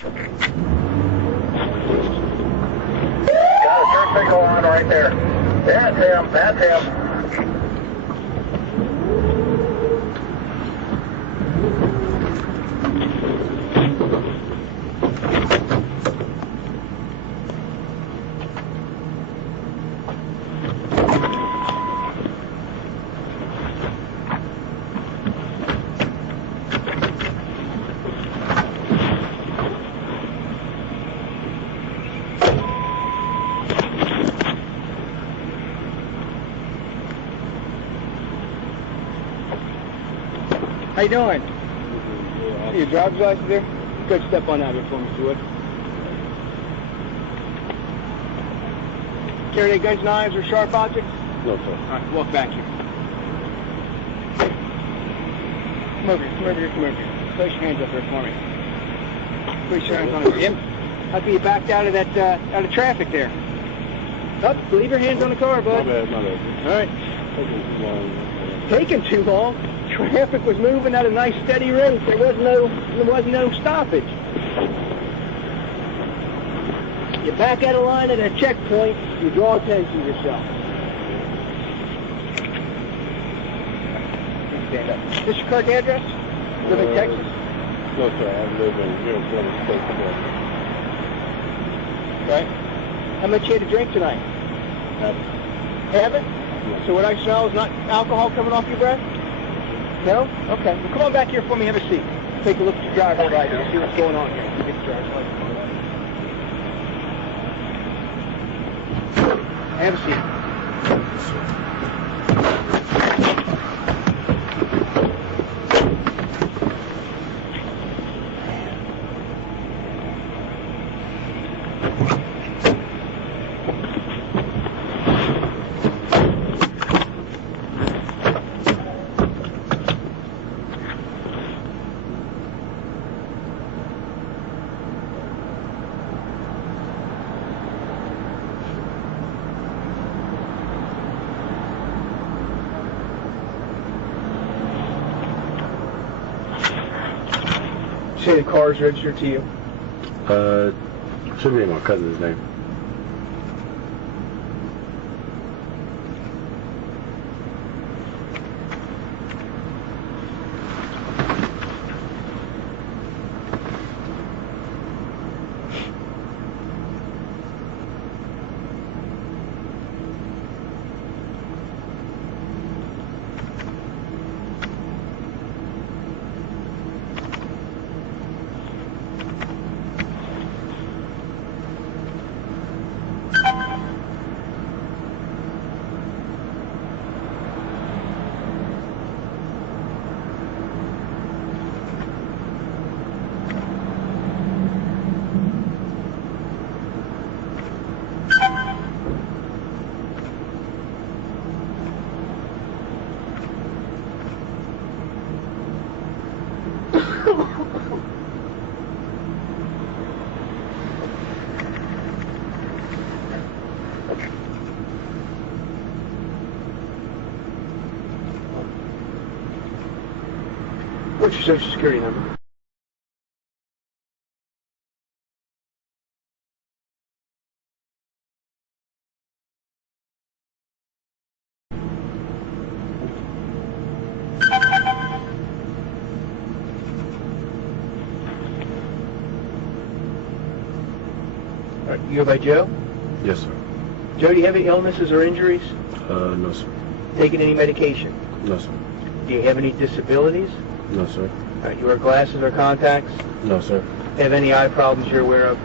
Got a turn signal on right there. That's him. That's him. How you doing? Your driver's license there? Good, step on out here for me, if you would. Carry any guns, knives, or sharp objects? No, sir. All right, walk back here. Come over here, come over here, come over here. Place your hands up there for me. Place your hands on it. Yep. How come you backed out of that, out of traffic there? Up, leave your hands on the car, bud. My bad, my bad. All right. Taking too long. Taking too long? Traffic was moving at a nice steady rate. There was no stoppage. You back out of line at a checkpoint, you draw attention to yourself. Stand up. Is this your correct address? Live in Texas? No, sir. I live in here in State. Right. How much you had to drink tonight? Haven't? Yeah. So what I smell is not alcohol coming off your breath? No? Okay. Well, come on back here for me. Have a seat. Take a look at your driver's license. See what's going on here. Get your driver's license. Have a seat. Say the car is registered to you. Should be my cousin's name. What's your social security number? All right, you go by Joe? Yes, sir. Joe, do you have any illnesses or injuries? No, sir. Taking any medication? No, sir. Do you have any disabilities? No, sir. All right, you wear glasses or contacts? No, sir. Have any eye problems you're aware of?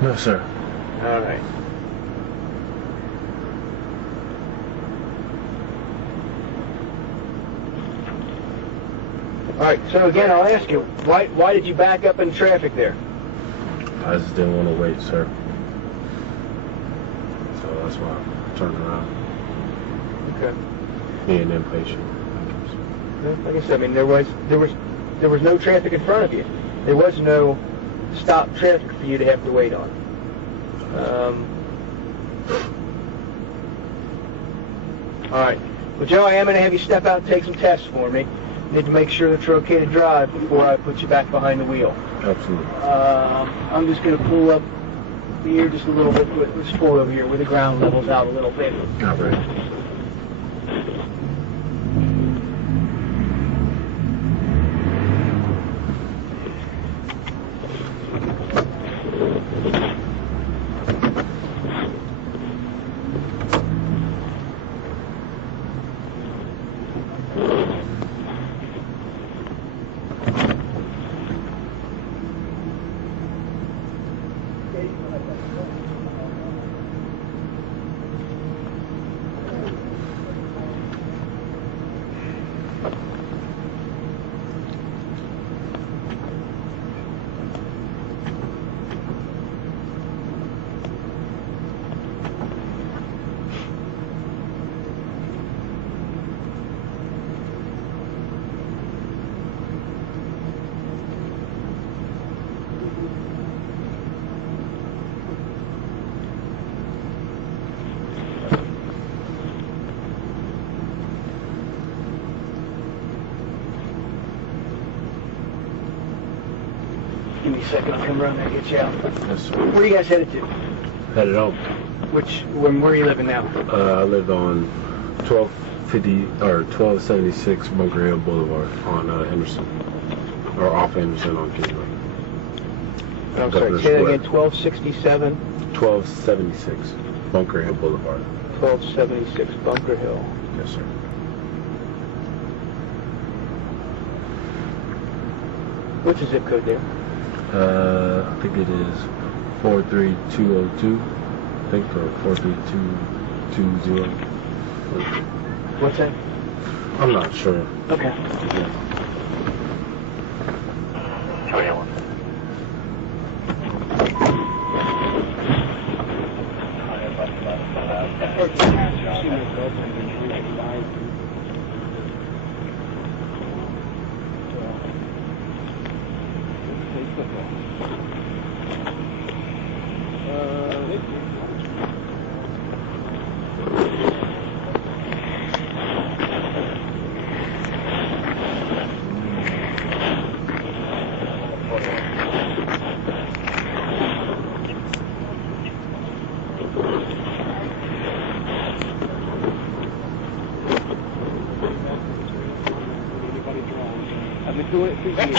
No, sir. All right. All right, so again, I'll ask you, why did you back up in traffic there? I just didn't want to wait, sir. So that's why I turned around. Okay. Being impatient. Like I said, I mean, there was no traffic in front of you. There was no stopped traffic for you to have to wait on. All right. Well, Joe, I am going to have you step out and take some tests for me. Need to make sure that you're okay to drive before I put you back behind the wheel. Absolutely. I'm just going to pull up here just a little bit. Let's pull over here where the ground level's out a little bit. All right. Give me a second, I'll come around there and get you out. Yes, sir. Where are you guys headed to? Headed home. Where are you living now? I live on 1276 Bunker Hill Boulevard on Emerson. Or off Emerson on Kingsway. I'm sorry, say that again, 1267? 1276 Bunker Hill Boulevard. 1276 Bunker Hill. Yes, sir. What's the zip code there? I think it is 43202. I think, or 43220. What's that? I'm not sure. Okay. Yeah. 21. I've been doing it for years.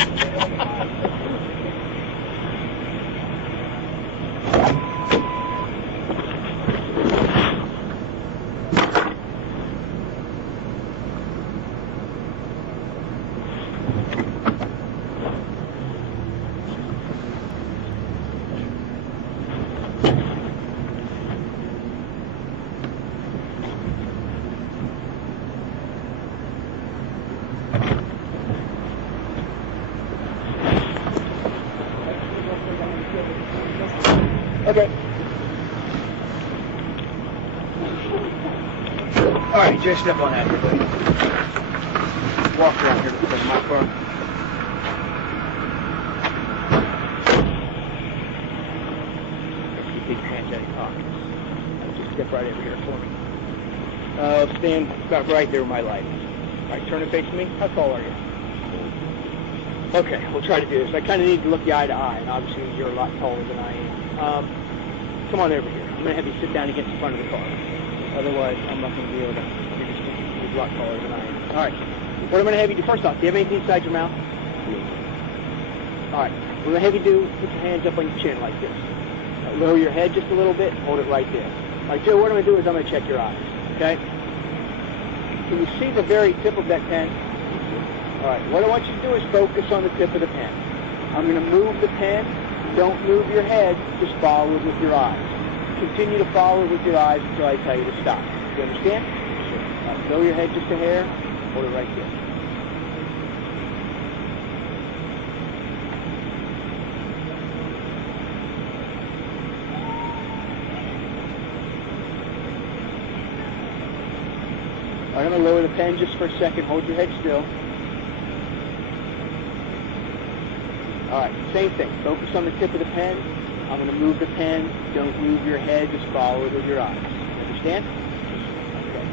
Okay. All right, Jay, step on that here, buddy. Walk around here to the my car. You take your hands out of your pockets. Just step right over here for me. Stand about right there with my light. All right, turn and face me. How tall are you? Okay, we'll try to do this. I kind of need to look you eye to eye, and obviously you're a lot taller than I am. Come on over here. I'm going to have you sit down against the front of the car. Otherwise, I'm not going to be able to. You're a lot taller than I am. All right. What I'm going to have you do, first off, do you have anything inside your mouth? All right. What I'm going to have you do, put your hands up on your chin like this. Lower your head just a little bit, hold it right there. All right, Joe, what I'm going to do is I'm going to check your eyes, okay? Can you see the very tip of that pen? All right, what I want you to do is focus on the tip of the pen. I'm going to move the pen. Don't move your head, just follow it with your eyes. Continue to follow it with your eyes until I tell you to stop. You understand? Sure. All right, lower your head just a hair, hold it right there. All right, I'm going to lower the pen just for a second. Hold your head still. All right, same thing. Focus on the tip of the pen. I'm going to move the pen. Don't move your head. Just follow it with your eyes. Understand? Okay.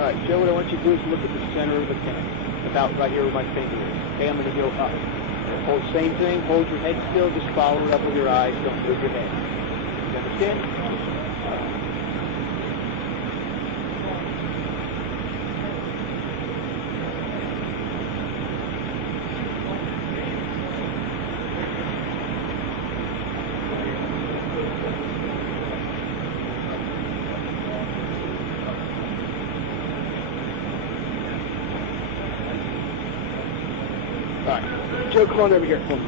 All right, Joe, what I want you to do is look at the center of the pen, about right here where my finger is. Okay, I'm going to go up. Hold the same thing, hold your head still, just follow it up with your eyes, don't move your head. You understand? All right, Joe, come on over here for me.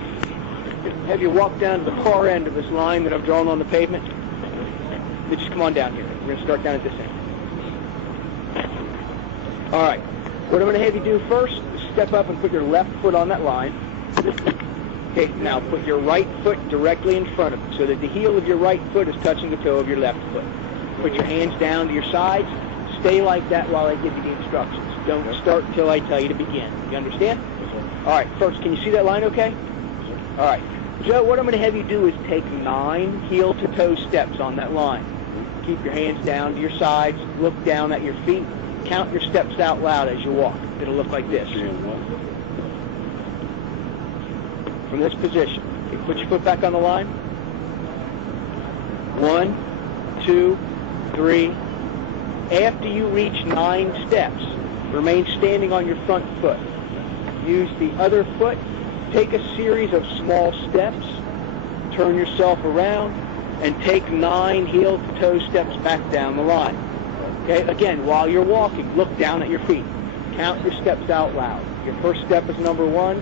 Have you walk down to the far end of this line that I've drawn on the pavement. Then just come on down here. We're going to start down at this end. All right, what I'm going to have you do first is step up and put your left foot on that line. Okay, now put your right foot directly in front of it so that the heel of your right foot is touching the toe of your left foot. Put your hands down to your sides. Stay like that while I give you the instructions. Don't start until I tell you to begin. You understand? All right, first, can you see that line okay? All right. Joe, what I'm going to have you do is take 9 heel-to-toe steps on that line. Keep your hands down to your sides. Look down at your feet. Count your steps out loud as you walk. It'll look like this. From this position. Okay, put your foot back on the line. 1, 2, 3. After you reach 9 steps, remain standing on your front foot. Use the other foot. Take a series of small steps. Turn yourself around and take 9 heel-to-toe steps back down the line. Okay, again, while you're walking, look down at your feet. Count your steps out loud. Your first step is number 1.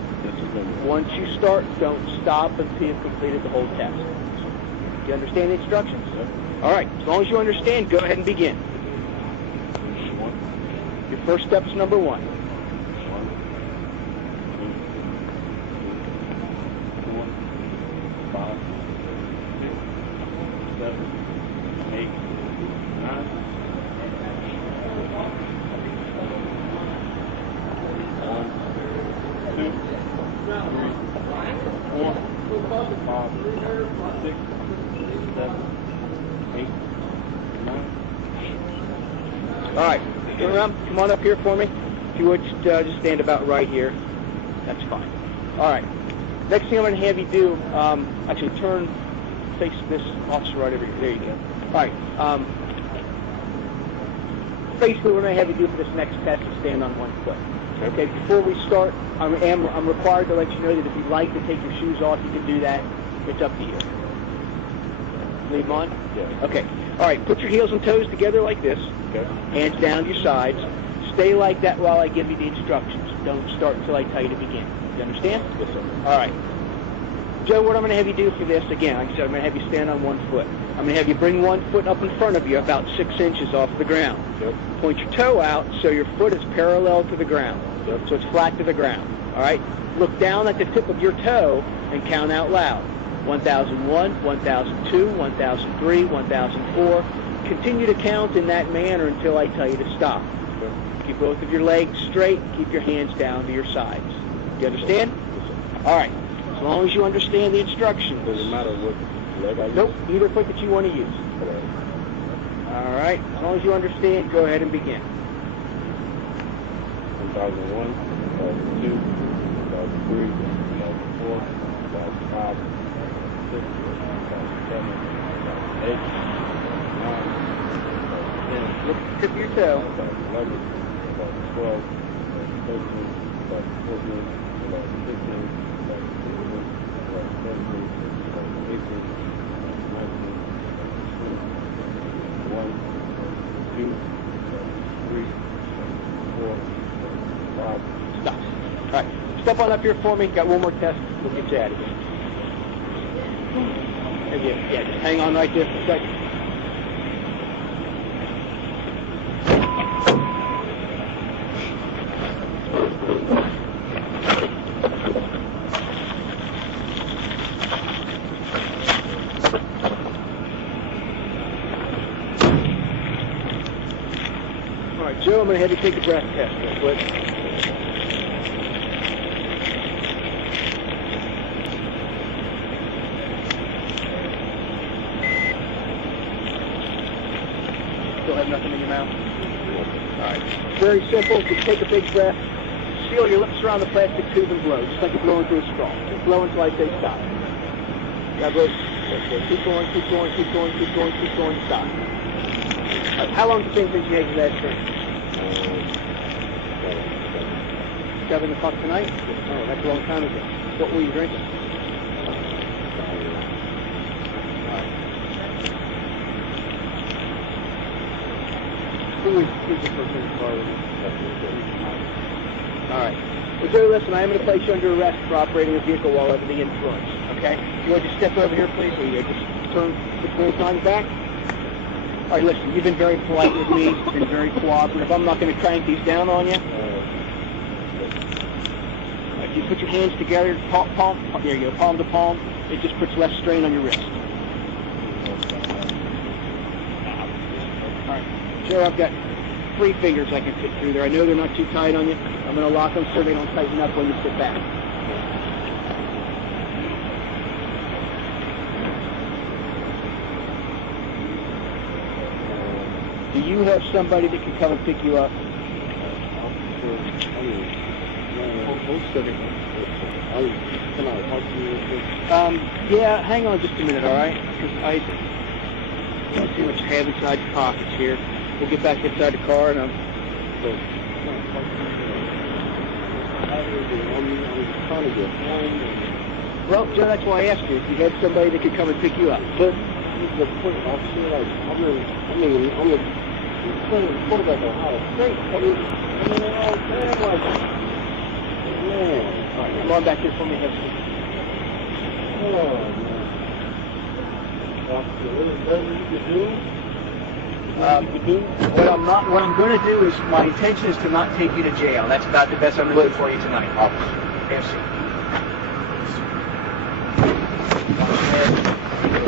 Once you start, don't stop until you've completed the whole test. Do you understand the instructions? All right, as long as you understand, go ahead and begin. Your first step is number 1. 5, 6, 7, 8, 9. 1, 2, 3, 4, 5, 6, 7, 8, 9. All right, turn around. Come on up here for me. If you would, just stand about right here. That's fine. All right. Next thing I'm going to have you do, actually turn, face this officer right over here. There you go. All right. Basically, what I'm going to have you do for this next test is stand on one foot. Okay. Before we start, I'm required to let you know that if you'd like to take your shoes off, you can do that. It's up to you. Leave them on? Yeah. Okay. All right. Put your heels and toes together like this. Okay. Hands down to your sides. Stay like that while I give you the instructions. Don't start until I tell you to begin. You understand? Yes, sir. All right. Joe, what I'm going to have you do for this, again, like I said, I'm going to have you stand on one foot. I'm going to have you bring one foot up in front of you about 6 inches off the ground. Yep. Point your toe out so your foot is parallel to the ground. Yep. So it's flat to the ground. All right? Look down at the tip of your toe and count out loud. 1001, 1002, 1003, 1004. Continue to count in that manner until I tell you to stop. Yep. Keep both of your legs straight. Keep your hands down to your sides. Do you understand? All right. As long as you understand the instructions. Does it matter what leg I use? Nope. Either foot that you want to use. Okay. All right. As long as you understand, go ahead and begin. 2001, 2002, 2003, 2004, 2005, 2006, 2007, 2008, 2009, 2010. Look at the tip of your toe. 2011, 2012, 2013, 2014, 2015, 2016, 2017, 2018, 2019, 2020, 1, 2, 3, 4, 5. Stop. All right. Step on up here for me. Got one more test. We'll get you out of here. Yeah, just hang on right there for a second. All right, Joe, I'm going to have you take a breath test real quick. Still have nothing in your mouth? Alright, very simple. Just take a big breath, seal your lips around the plastic tube and blow, just like you're blowing through a straw. Just blow until I say stop. Now go, keep going, keep going, keep going, keep going, keep going, stop. Right, how long do you think you had your last drink? 7 o'clock tonight? Oh, that's a long time ago. What were you drinking? Who's the person in the car with you? All right. Well, Joe, listen, I am going to place you under arrest for operating a vehicle while under the influence, okay? You want to just step over here, please, or you just turn the clear sign back? All right, listen, you've been very polite with me, been very cooperative. I'm not going to crank these down on you. If you put your hands together, there you go, palm to palm, it just puts less strain on your wrist. All right. Joe, I've got 3 fingers I can fit through there. I know they're not too tight on you. I'm going to lock them so they don't tighten up when you sit back. Do you have somebody that can come and pick you up? Yeah, hang on just a minute, all right? Because I don't see what you have inside your pockets here. We'll get back inside the car and I'm trying to get home. Well, Joe, that's why I asked you if you had somebody that could come and pick you up. But the point, officer, I'm playing the quarterback of Ohio State. Man. All right, come on back here for me. Have some. Oh, man. What is that you could do? What I'm going to do is, my intention is to not take you to jail. That's about the best I'm going to do for you tonight. Have a seat.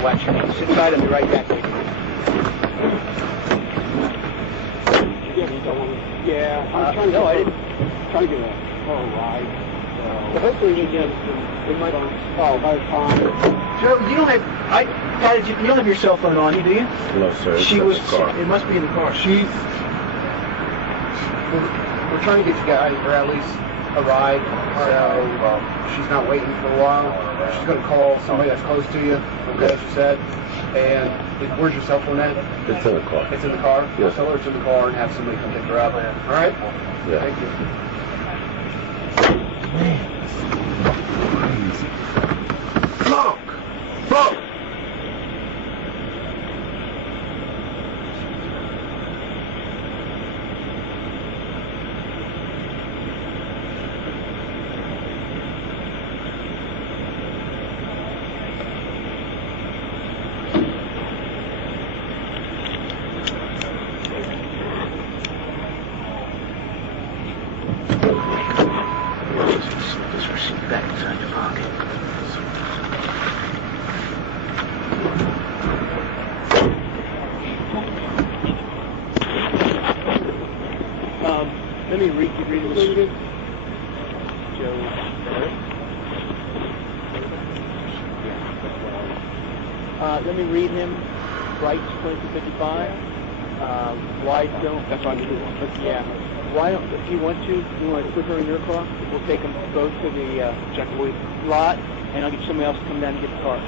Watch your hands. Sit tight, I'll be right back with you. Yeah, I'm trying to get a car ride. So hopefully you can. By the time. Joe, you don't have. You don't have your cell phone on you, do you? No, sir. She was. It must be in the car. We're trying to get you guys, or at least a ride. So she's not waiting for a while. She's going to call somebody that's close to you. Okay, she said. And where's your cell phone at? It's in the car. It's in the car? Yes. Tell her it's in the car and have somebody come pick her up. All right? Yeah. Thank you. Fuck! Fuck! This receipt back inside your pocket. Let me read this. Joe Barrett. Let me read him. Rights 2055. Why don't? That's what I'm doing. But yeah. Why don't, if you want to put her in your car, we'll take them both to the Jackboy lot, and I'll get somebody else to come down and get the car.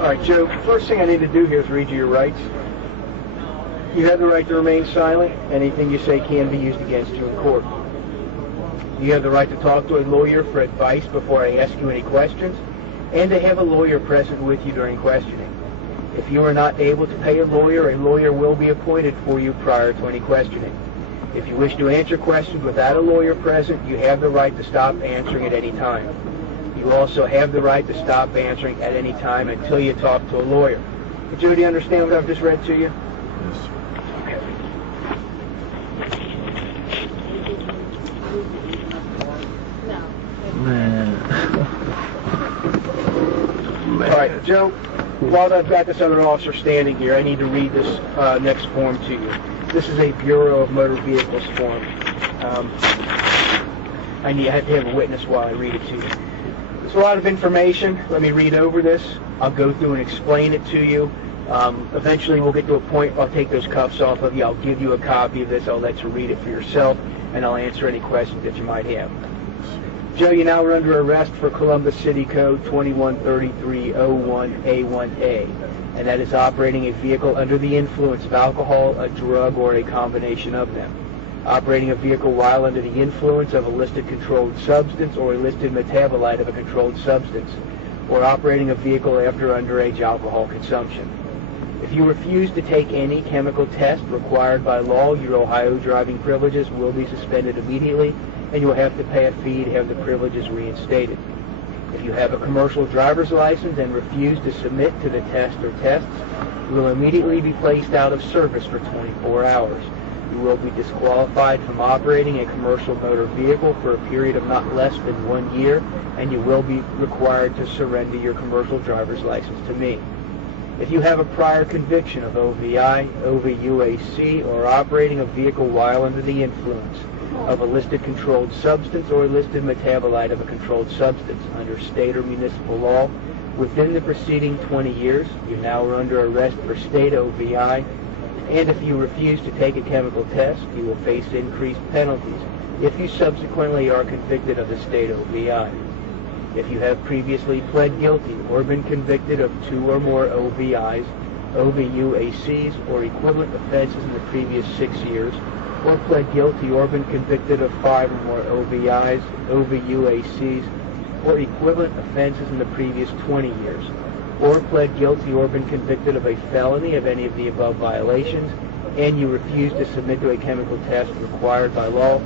All right, Joe, first thing I need to do here is read you your rights. You have the right to remain silent. Anything you say can be used against you in court. You have the right to talk to a lawyer for advice before I ask you any questions, and to have a lawyer present with you during questioning. If you are not able to pay a lawyer will be appointed for you prior to any questioning. If you wish to answer questions without a lawyer present, you have the right to stop answering at any time. You also have the right to stop answering at any time until you talk to a lawyer. Joe, do you understand what I've just read to you? Yes. All right, Joe, while I've got this other officer standing here, I need to read this next form to you. This is a Bureau of Motor Vehicles form. I have to have a witness while I read it to you. It's a lot of information. Let me read over this. I'll go through and explain it to you. Eventually we'll get to a point where I'll take those cuffs off of you. I'll give you a copy of this. I'll let you read it for yourself, and I'll answer any questions that you might have. Joe, you now are under arrest for Columbus City Code 213301A1A, and that is operating a vehicle under the influence of alcohol, a drug, or a combination of them. Operating a vehicle while under the influence of a listed controlled substance or a listed metabolite of a controlled substance, or operating a vehicle after underage alcohol consumption. If you refuse to take any chemical test required by law, your Ohio driving privileges will be suspended immediately, and you will have to pay a fee to have the privileges reinstated. If you have a commercial driver's license and refuse to submit to the test or tests, you will immediately be placed out of service for 24 hours. You will be disqualified from operating a commercial motor vehicle for a period of not less than 1 year, and you will be required to surrender your commercial driver's license to me. If you have a prior conviction of OVI, OVUAC, or operating a vehicle while under the influence of a listed controlled substance or a listed metabolite of a controlled substance under state or municipal law within the preceding 20 years, you now are under arrest for state OVI, and if you refuse to take a chemical test, you will face increased penalties if you subsequently are convicted of the state OVI. If you have previously pled guilty or been convicted of 2 or more OVIs, OVUACs, or equivalent offenses in the previous 6 years, or pled guilty or been convicted of 5 or more OVIs, OVUACs, or equivalent offenses in the previous 20 years, or pled guilty or been convicted of a felony of any of the above violations, and you refuse to submit to a chemical test required by law,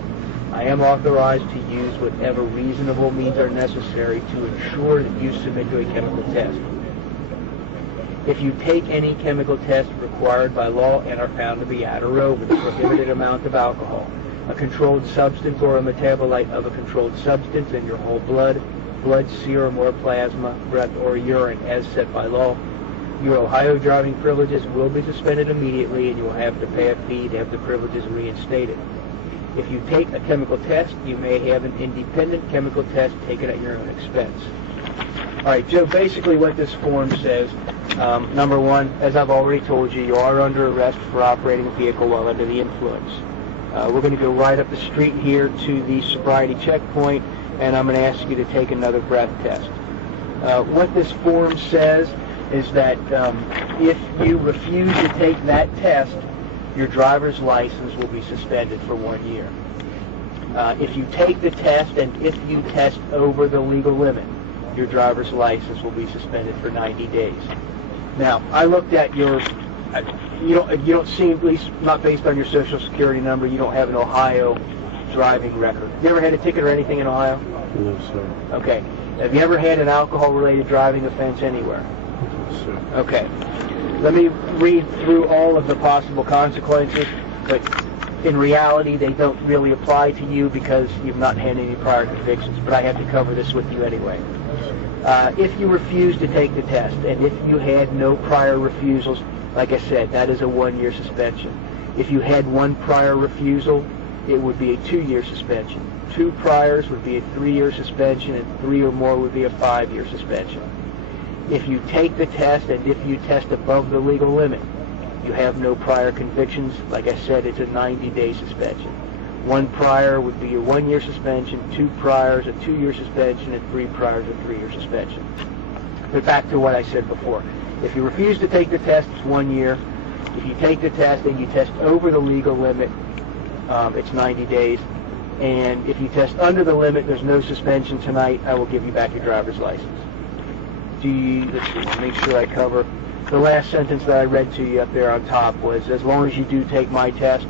I am authorized to use whatever reasonable means are necessary to ensure that you submit to a chemical test. If you take any chemical test required by law and are found to be at or over the prohibited amount of alcohol, a controlled substance or a metabolite of a controlled substance in your whole blood, serum or plasma, breath or urine as set by law, your Ohio driving privileges will be suspended immediately, and you will have to pay a fee to have the privileges reinstated. If you take a chemical test, you may have an independent chemical test taken at your own expense. All right, Joe, basically what this form says, number one, as I've already told you, you are under arrest for operating a vehicle while under the influence. We're going to go right up the street here to the sobriety checkpoint, and I'm going to ask you to take another breath test. What this form says is that if you refuse to take that test, your driver's license will be suspended for 1 year. If you take the test and if you test over the legal limit, your driver's license will be suspended for 90 days. Now, I looked at your, you don't seem, at least not based on your social security number, you don't have an Ohio driving record. You ever had a ticket or anything in Ohio? No, sir. Okay. Have you ever had an alcohol-related driving offense anywhere? No, sir. Okay. Let me read through all of the possible consequences, but in reality, they don't really apply to you because you've not had any prior convictions, but I have to cover this with you anyway. If you refuse to take the test, and if you had no prior refusals, like I said, that is a 1-year suspension. If you had 1 prior refusal, it would be a 2-year suspension. 2 priors would be a 3-year suspension, and 3 or more would be a 5-year suspension. If you take the test and if you test above the legal limit, you have no prior convictions. Like I said, it's a 90-day suspension. 1 prior would be a 1-year suspension, 2 priors a 2-year suspension, and 3 priors a 3-year suspension. But back to what I said before. If you refuse to take the test, it's 1 year. If you take the test and you test over the legal limit, it's 90 days. And if you test under the limit, there's no suspension tonight. I will give you back your driver's license. Let's see, make sure I cover. The last sentence that I read to you up there on top was, as long as you do take my test,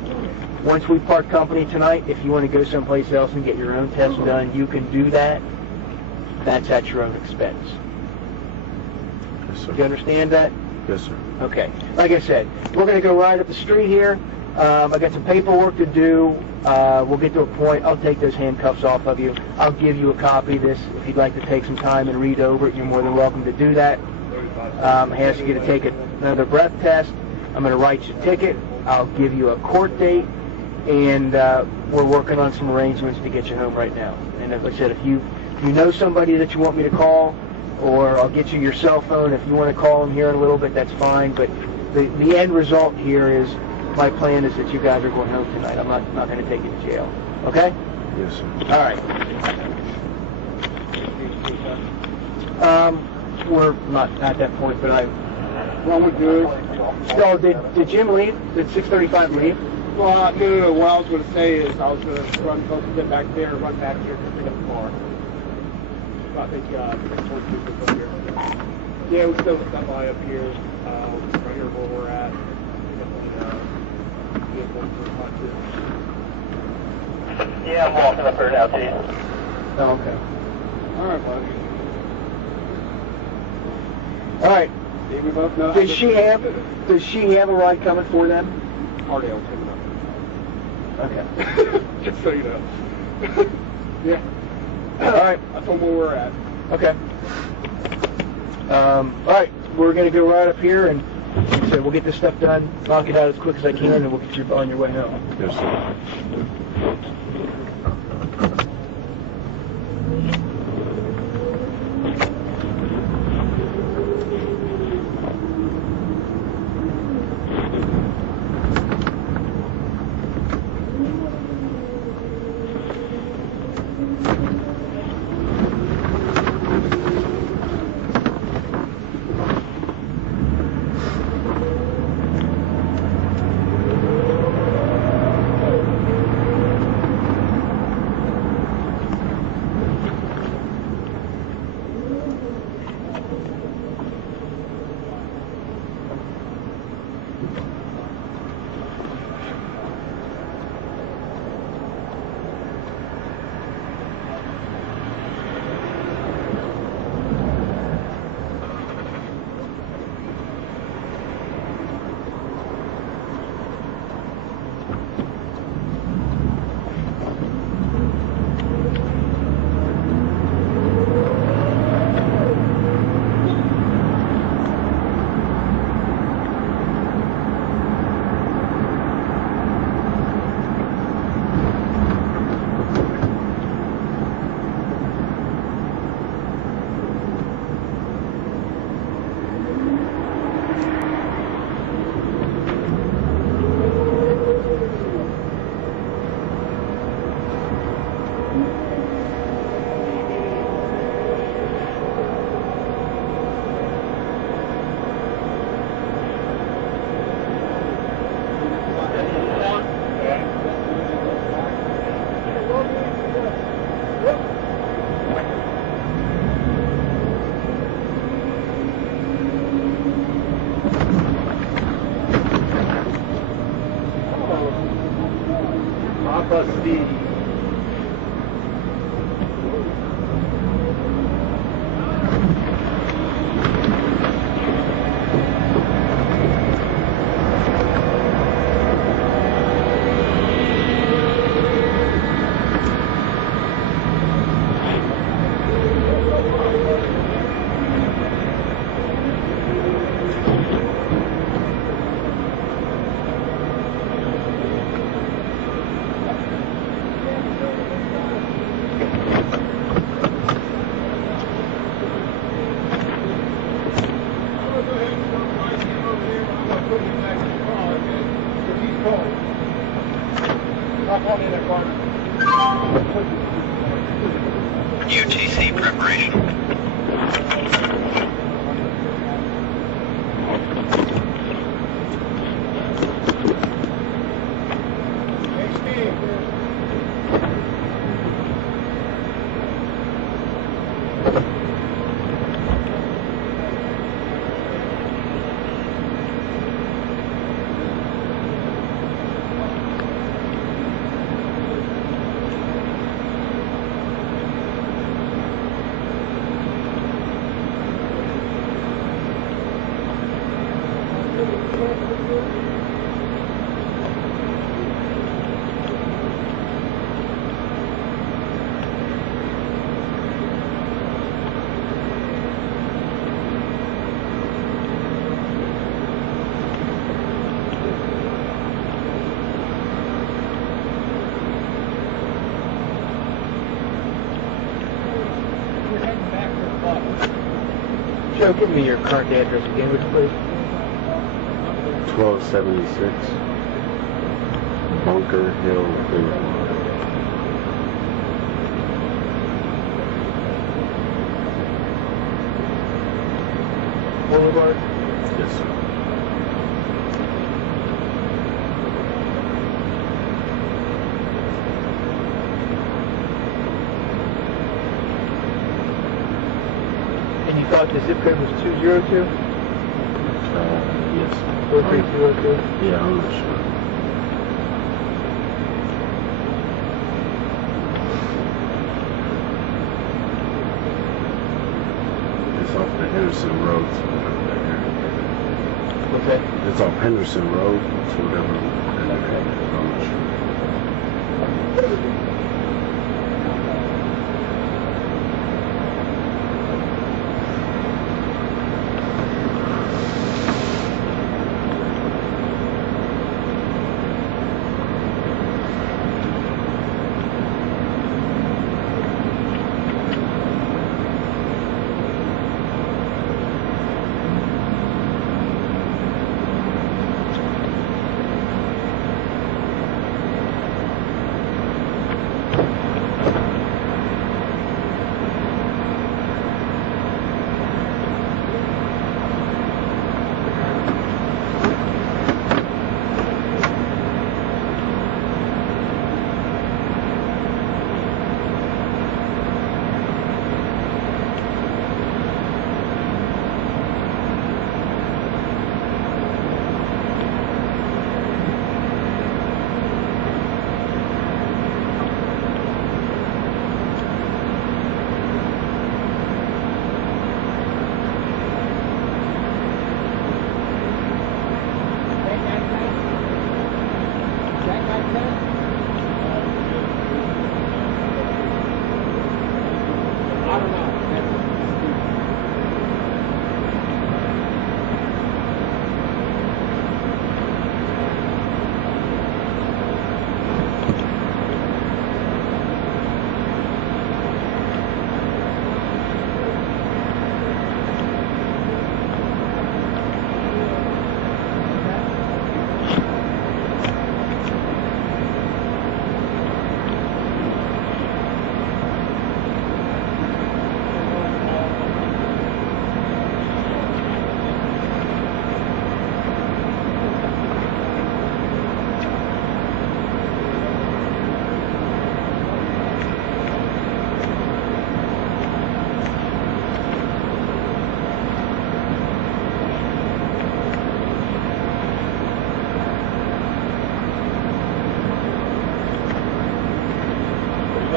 once we part company tonight, if you want to go someplace else and get your own test done, you can do that. That's at your own expense. Yes, sir. Do you understand that? Yes, sir. Okay. Like I said, we're going to go right up the street here. I got some paperwork to do. We'll get to a point. I'll take those handcuffs off of you. I'll give you a copy of this. If you'd like to take some time and read over it, you're more than welcome to do that. I ask you to take another breath test. I'm going to write you a ticket. I'll give you a court date. And we're working on some arrangements to get you home right now. And as I said, if you know somebody that you want me to call, or I'll get you your cell phone. If you want to call them here in a little bit, that's fine. But the end result here is, my plan is that you guys are going home tonight. I'm not going to take you to jail. Okay? Yes, sir. All right. We're not at that point, but Well, we're good. Oh, did Jim leave? Did 635 leave? Well, no. What I was going to say is I was going to run close to get back there and run back here to pick up the car. So I think towards you up here. Yeah, we still got by up here, right here where we're at. Yeah, I'm walking up here now, Chief. Oh, okay. All right, buddy. All right. See, we both know. Does she have a ride coming for them? Hardale taking up. Okay. Just so you know. Yeah. All right. I told them where we're at. Okay. All right. We're going to go right up here, and like I said, we'll get this stuff done, knock it out as quick as I can, and we'll get you on your way home. Yes, sir. Joe, give me your current address again, would you please? 1276 Bunker Hill Boulevard. Boulevard? Yes, sir. And you thought the zip code was 202? Yes. 4302? Yeah, I'm not sure. It's off the Henderson Road, so whatever that area. What's that? It's off Henderson Road, so whatever that area is, I'm not sure.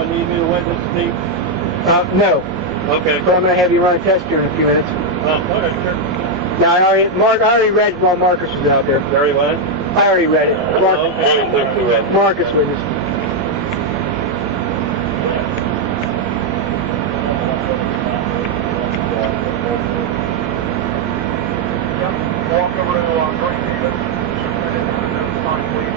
Need me to witness Steve? No. Okay. But I'm going to have you run a test here in a few minutes. Oh, okay, sure. No, I already read while Marcus was out there. Very well. I already read it. Marcus witnessed. Walk over to Green. Please.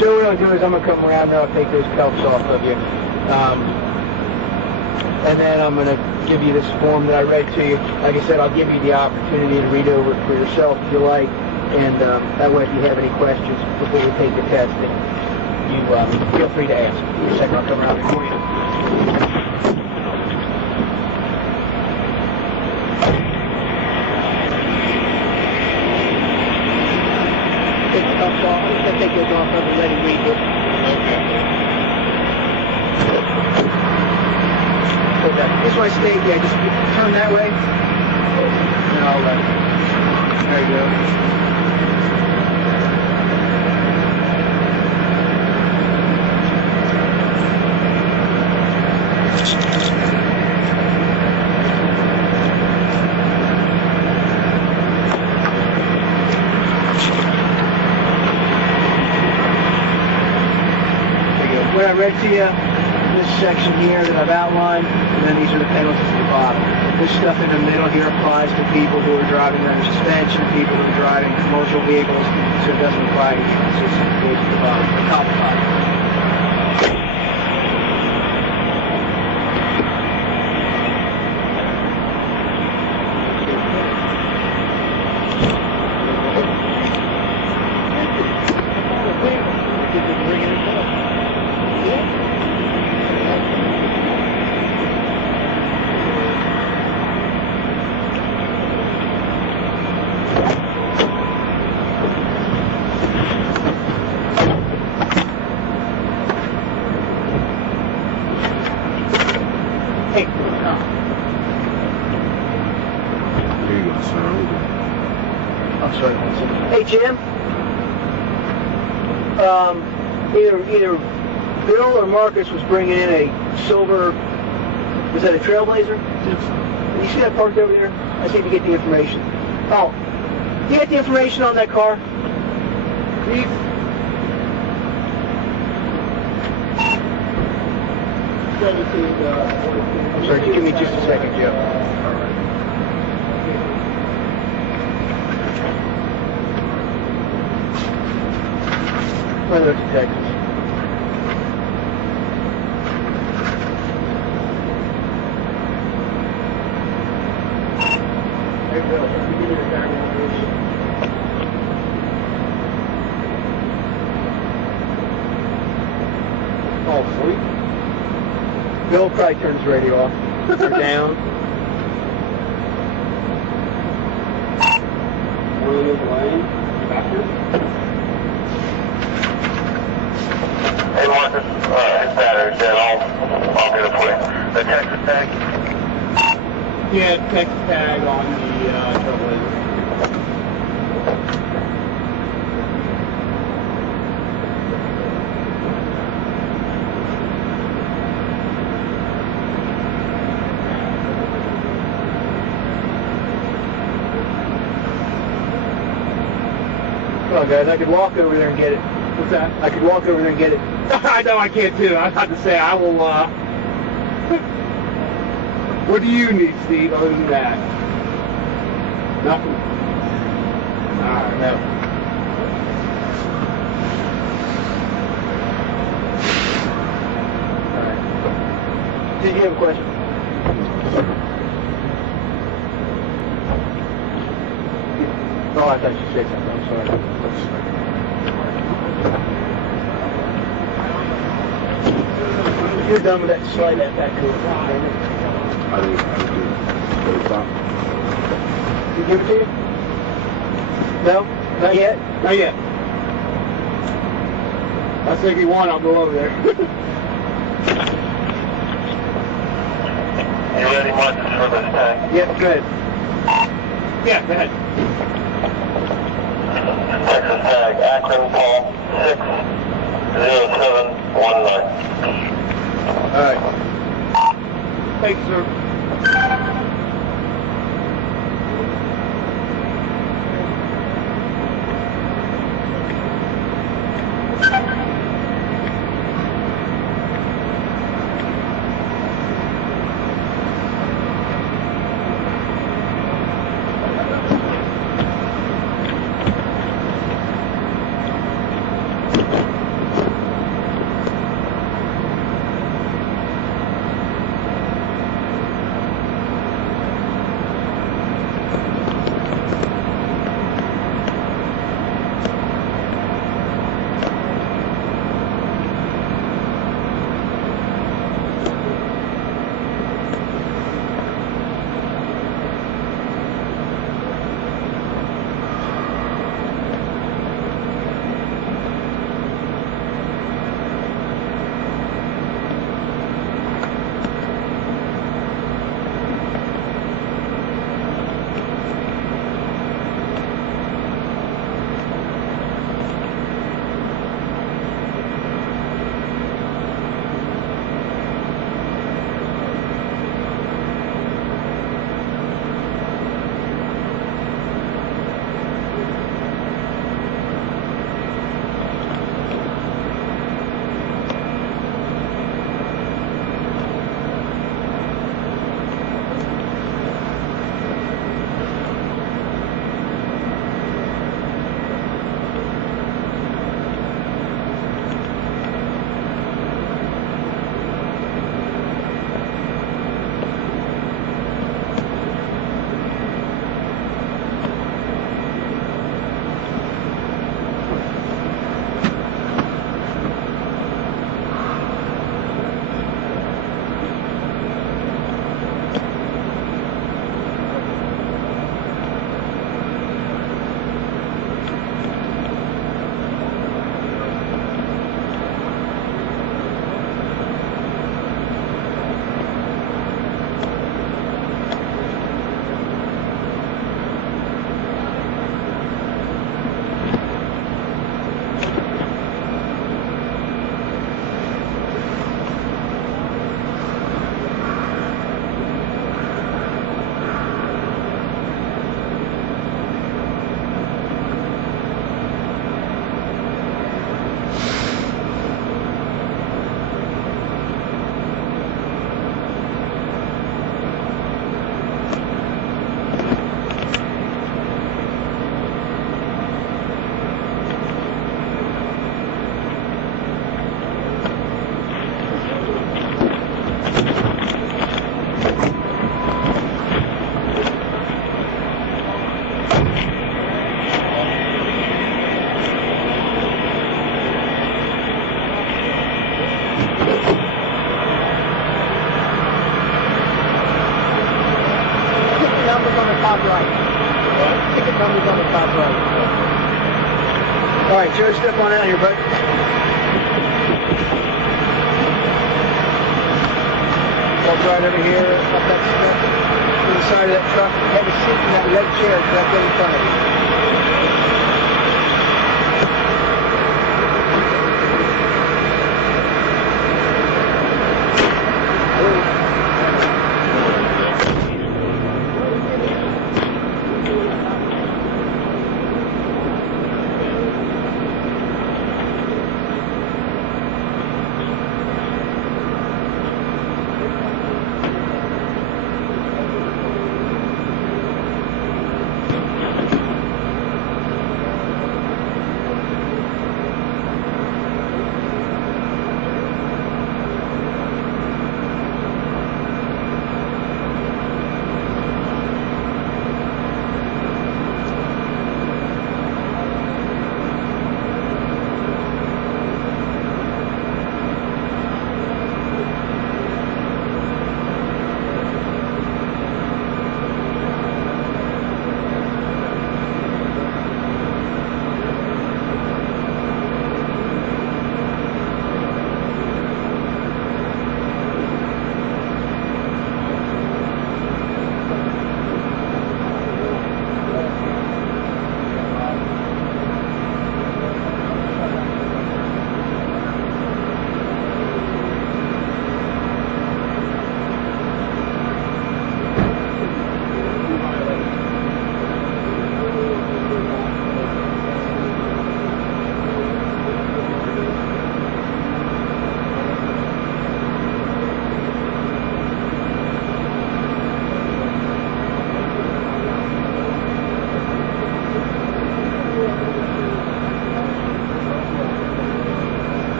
So what I'll do is I'm going to come around and I'll take those cuffs off of you. And then I'm going to give you this form that I read to you. Like I said, I'll give you the opportunity to read over it for yourself if you like. And that way, if you have any questions before we take the testing, you feel free to ask. Give me a second, I'll come around for you. Take the cuffs off. I'm going to take those off and let him read it. Okay. This way, stay. Yeah, just turn that way. And I'll there you go. What I read to you, this section here that I've outlined, and then these are the penalties at the bottom. This stuff in the middle here applies to people who are driving under suspension, people who are driving commercial vehicles, so it doesn't apply to you. It's just goes to the bottom, the top of the bottom. Hey, Here you go, sir. I'm sorry. Hey, Jim. Either Bill or Marcus was bringing in a silver. Was that a Trailblazer? Yes. You see that parked over there? I just need to get the information. Oh, you get the information on that car? Please. I'm sorry, just give me just a second, Joe. Whether it's Texas. Hey, Bill, can you give me the tag on this? Oh, sweet. Bill probably turns the radio off or down. William Lane, doctor. Hey, Marcus, it's Saturday, then I'll get it for you. The Texas tag? Yeah, text tag on the Trailblazer. Come on, guys, I could walk over there and get it. What's that? I could walk over there and get it. I know I can't too. I was about to say I will. What do you need, Steve? Other than that, nothing. All right. No. All right. Did you have a question? Oh, I thought you said something. I'm sorry. If you're done with that, slide that back to it. I didn't do it. Stop. Did you give it to you? No? Not yet? Not yet. I think if you want, I'll go over there. You ready, Marcus, for this tag? Yep, good. Yeah, go ahead. Texas tag, Akron, Paul, 60719. All right. Thanks, sir. top right. Ticket number's on the top right. All right, Joe, step on out here, bud. Walk right over here, up that step, to the side of that truck. Have a seat in that red chair directly in front of you.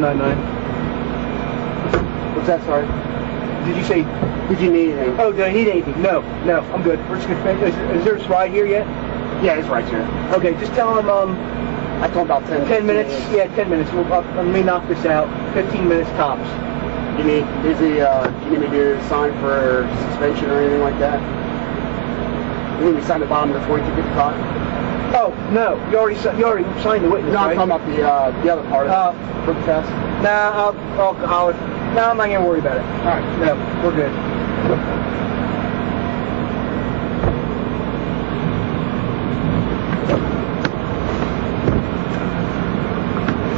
099. What's that, sorry? Did you say, did you need anything? Oh, did I need anything? No, I'm good. We're just gonna finish. Is there a ride here yet? Yeah, it's right here. Okay, just tell him, I told about 10 minutes. Yeah, 10 minutes. Let me knock this out. 15 minutes tops. You need, do you need me to sign for suspension or anything like that? You need me to sign the bottom of the 4255? Oh, no. You already signed the witness, No, right? I'm talking about the other part of it. For the test. Nah, no, I'm not going to worry about it. All right. No, we're good.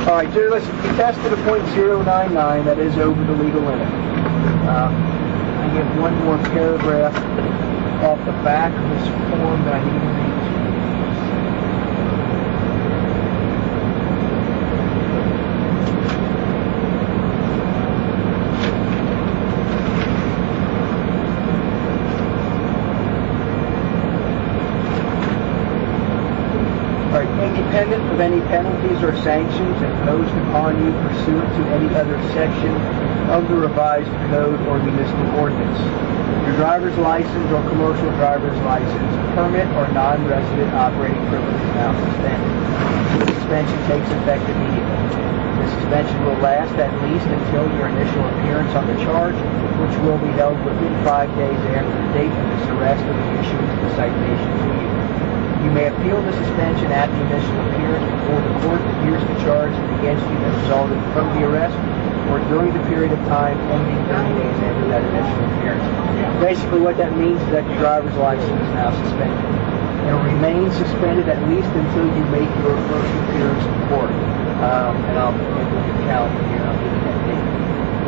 All right, Jerry, listen, you tested a .099, that is over the legal limit. I get one more paragraph off the back of this form that I need to read. Independent of any penalties or sanctions imposed upon you pursuant to any other section of the revised code or municipal ordinance. Your driver's license or commercial driver's license, permit or non-resident operating privilege is now suspended. The suspension takes effect immediately. The suspension will last at least until your initial appearance on the charge, which will be held within 5 days after the date of this arrest or the issuance of the citation to you. You may appeal the suspension at the initial appearance before the court that hears the charge against you that resulted from the arrest or during the period of time ending 30 days after that initial appearance. Basically what that means is that your driver's license is now suspended. It'll remain suspended at least until you make your first appearance in court. And I'll look at the calendar here and I'll give you that date.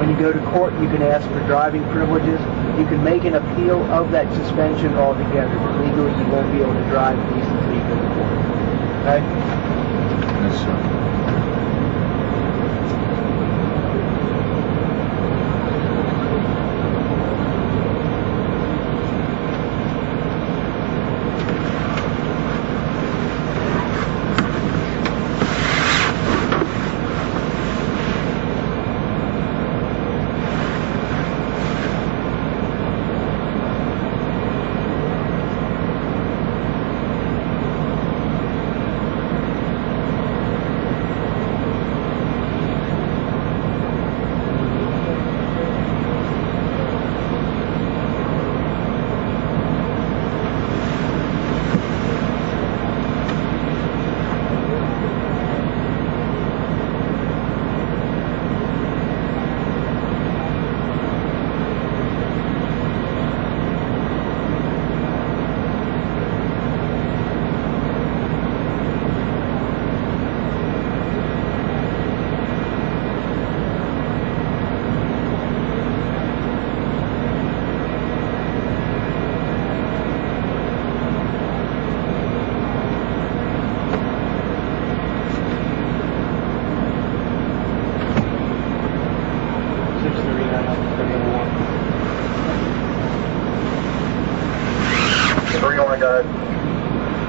When you go to court, you can ask for driving privileges. You can make an appeal of that suspension altogether, but legally you won't be able to drive at least until you go to court. Okay? Yes, sir.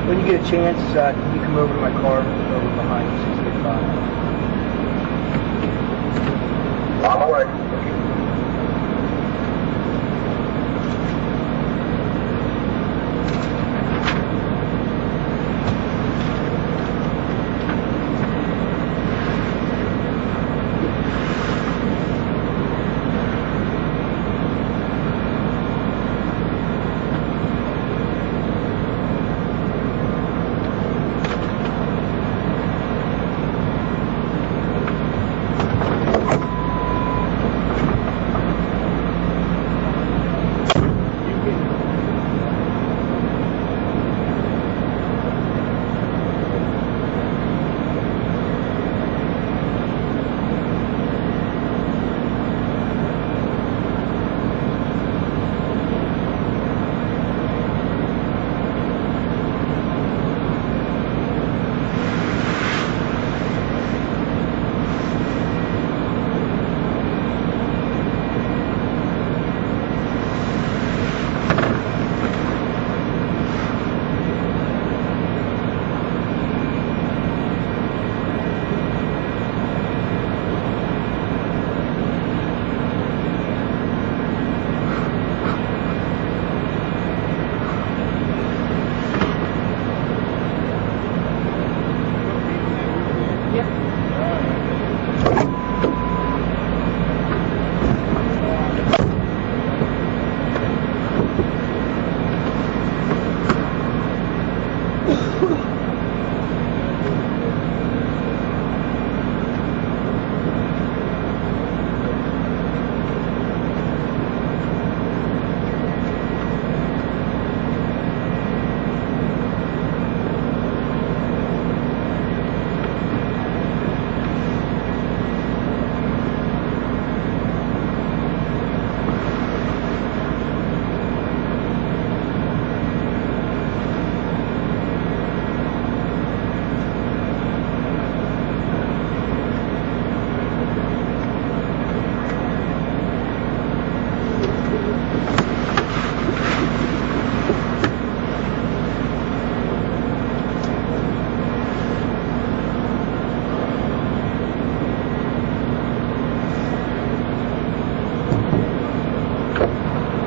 When you get a chance, you come over to my car, over behind 685. On the way.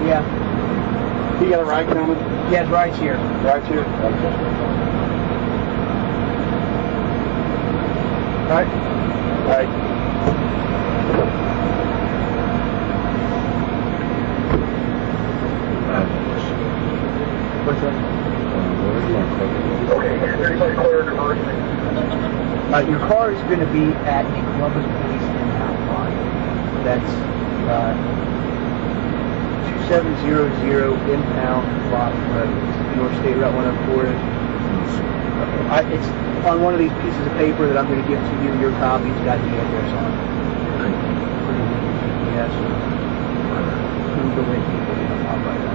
Yeah. You got a ride coming? Yeah, right here. Right here? Okay. Right? Right. What's that? Where's my car? Okay, 35 quarter diversion. Your car is going to be at the Columbus Police impound line. That's 2700 Impound Lot Road, North State Route 104. Okay. It's on one of these pieces of paper that I'm going to give to you. Your copy's got the address on it. Yes. Google it. It'll pop right up.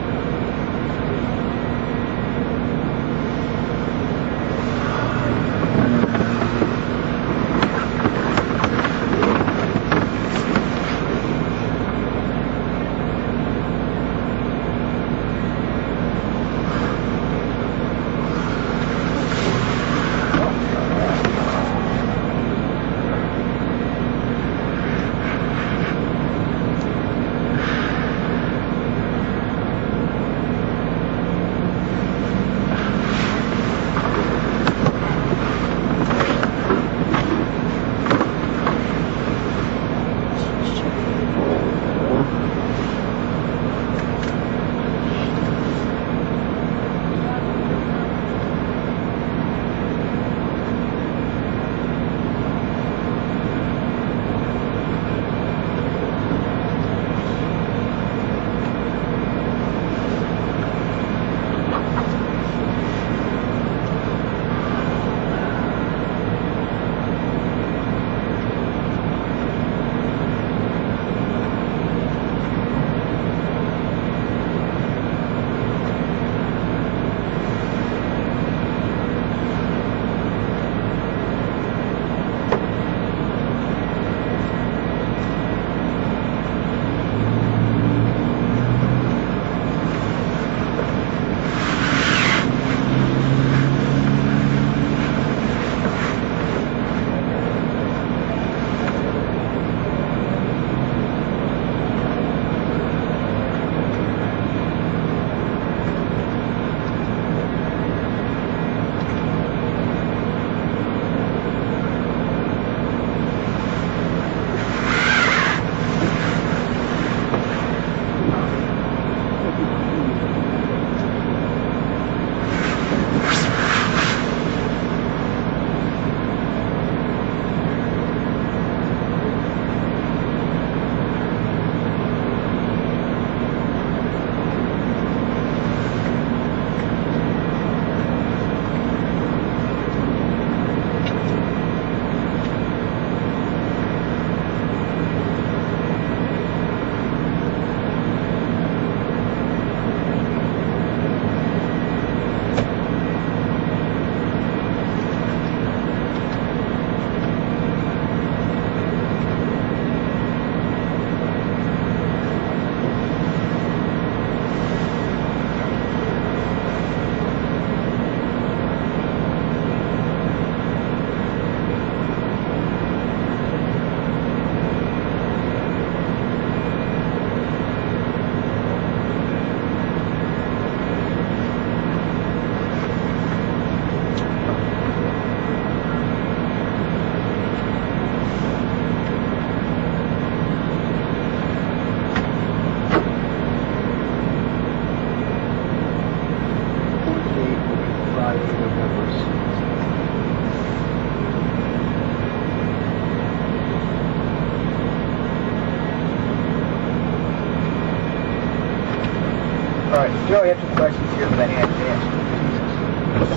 All right, Joe, you have some questions here that I had to ask.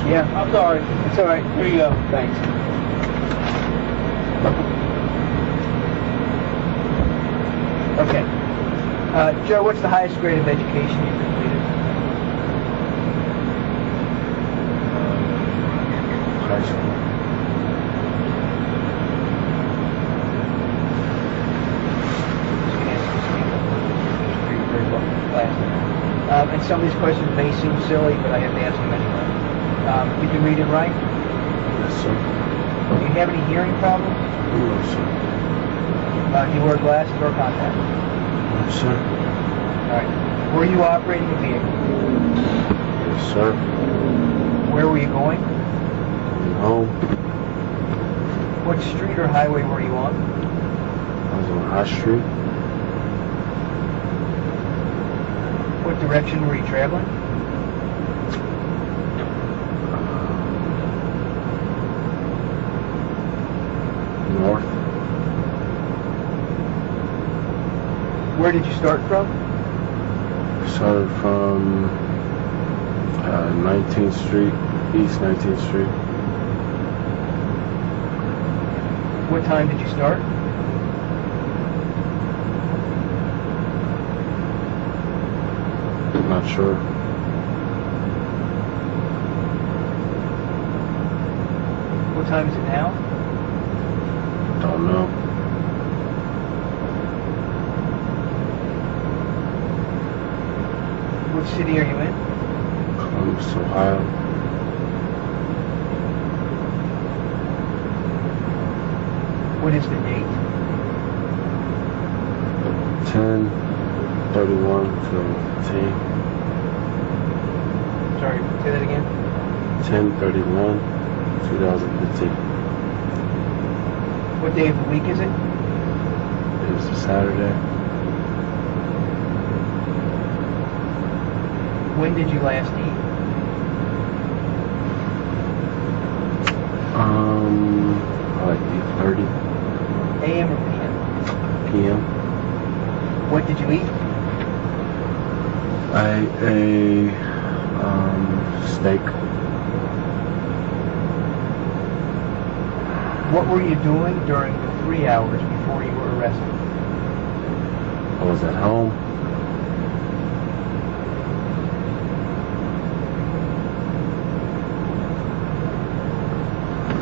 Yeah, I'm sorry. It's all right. Here you go. Thanks. Okay. Joe, what's the highest grade of education you've completed? High school. Very well class. And some of these questions may seem silly, but I have to ask them anyway. You can read and write? Yes, sir. Do you have any hearing problems? No, sir. Do you wear glasses or contacts? No, sir. All right. Were you operating a vehicle? Yes, sir. Where were you going? Going home. What street or highway were you on? I was on High Street. What direction were you traveling? North. Where did you start from? Started from 19th Street, East 19th Street. What time did you start? Not sure. What time is it now? Don't know. What city are you in? Columbus, Ohio. What is the date? 10/31 to 10. Sorry, say that again. 10/31/2015. What day of the week is it? It was a Saturday. When did you last eat? Like 8:30 AM or PM? p.m. What did you eat? I ate a steak. What were you doing during the 3 hours before you were arrested? I was at home.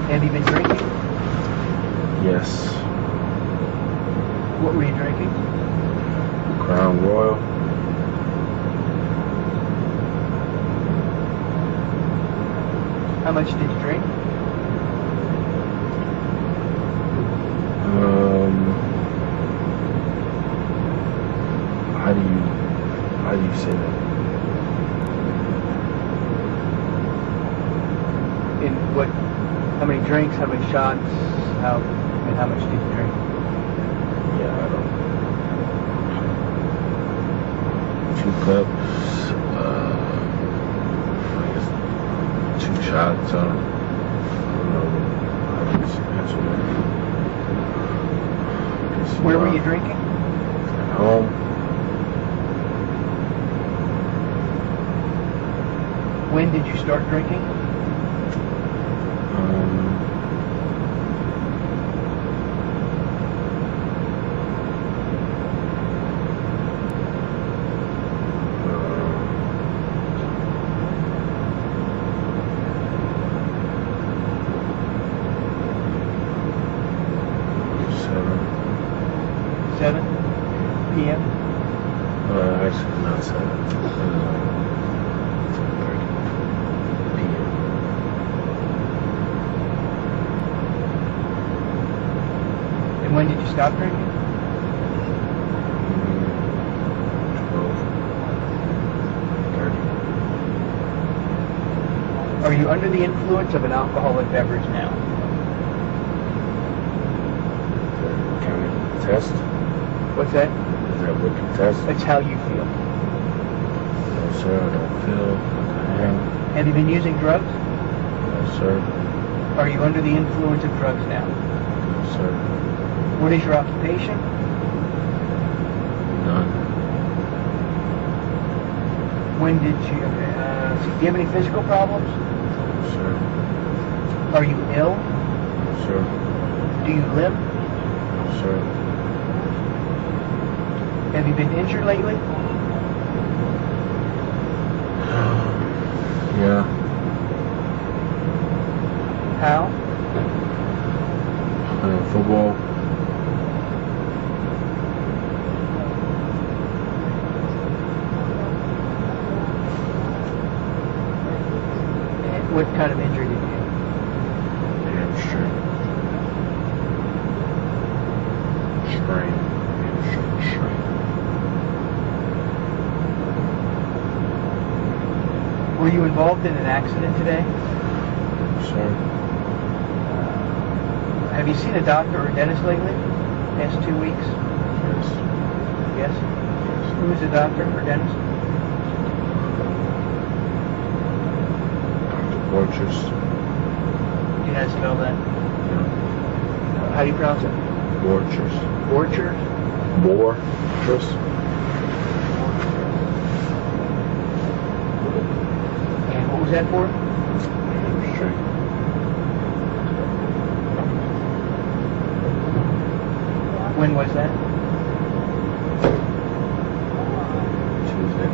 Have you been drinking? Yes. What were you drinking? Crown Royal. How much did you drink? How do you say that? In what? How many drinks? How many shots? How much did you drink? Yeah, I don't. 2 cups. I guess 2 shots. I don't know. I don't answer that. Where were you drinking? At home. When did you start drinking? Actually, not 7. 10:30 p.m. And when did you stop drinking? 12:30. Are you under the influence of an alcoholic beverage now? Can we test? What's that? Is that what you test? That's how you feel. No, sir. I don't feel like I am. Have you been using drugs? No, sir. Are you under the influence of drugs now? No, sir. What is your occupation? None. When did you, do you have any physical problems? No, sir. Are you ill? No, sir. Do you limp? No, sir. Have you been injured lately? Yeah. How? Playing football. And what kind of injury did you get? Hamstring. Strain. Hamstring strain. Were you involved in an accident today? Sir. Have you seen a doctor or a dentist lately? Past 2 weeks? Yes. Yes? Who is a doctor or dentist? Fortress. Do you know how to spell that? No. How do you pronounce it? Fortress. Orchard? Fortress. that for? Straight. When was that? Tuesday.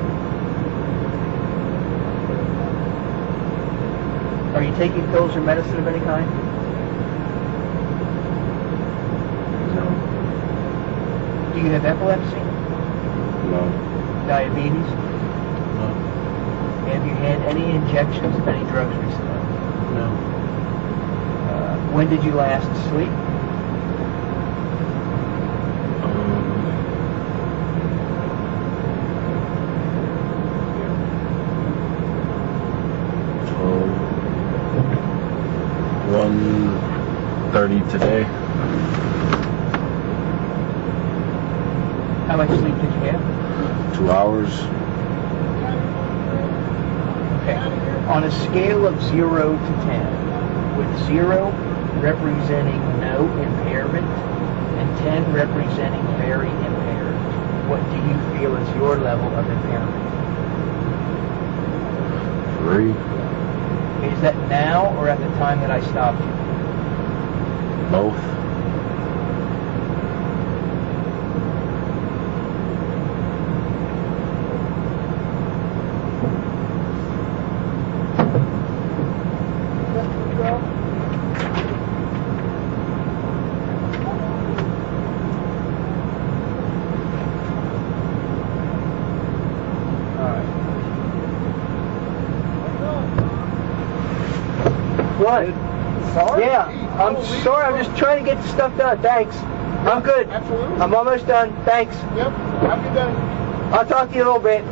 Are you taking pills or medicine of any kind? No. Do you have epilepsy? No. Diabetes? No. Have you had any injections of any drugs recently? No. When did you last sleep? So 1:30 today. How much sleep did you have? 2 hours. Okay. On a scale of 0 to 10, with 0 representing no impairment and 10 representing very impaired, what do you feel is your level of impairment? 3. Is that now or at the time that I stopped you? Both. What? Sorry? Yeah, I'm sorry. I'm just trying to get the stuff done. Thanks. I'm good. Absolutely. I'm almost done. Thanks. Yep. Have a good day. I'll talk to you in a little bit.